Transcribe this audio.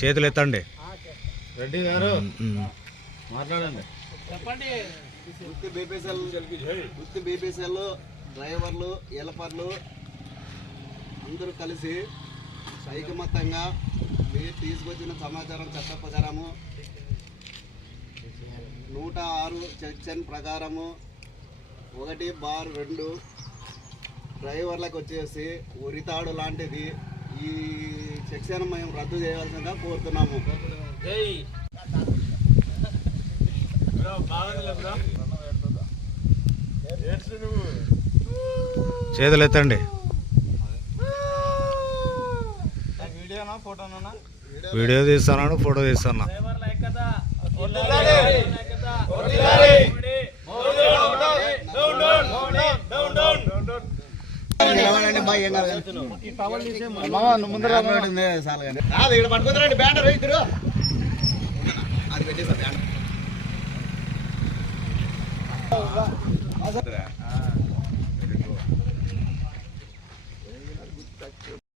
చేతులు ఎత్తండి రెడ్డి గారు. మాట్లాడండి. వృత్తి బీపీసీఎల్ వృత్తి బీపీసీఎల్ డ్రైవర్లు ఎలపర్లు అందరూ కలిసి ఐకమత్యంగా మీరు తీసుకొచ్చిన సమాచారం చట్ట ప్రకారము నూట ఆరు సెక్షన్ ప్రకారము ఒకటి బార్ రెండు డ్రైవర్లకు వచ్చేసి ఉరితాడు లాంటిది. ఈ సెక్షన్ మేము రద్దు చేయవలసిందిగా కోరుతున్నాము. చేతులు ఎత్తండి వీడియోనా ఫోటోనా? వీడియో తీస్తున్నాను ఫోటో తీస్తున్నా. పట్టుకుంటారండి బ్యానర్ ఇద్దరు అది పెట్టేసా బ్యానర్.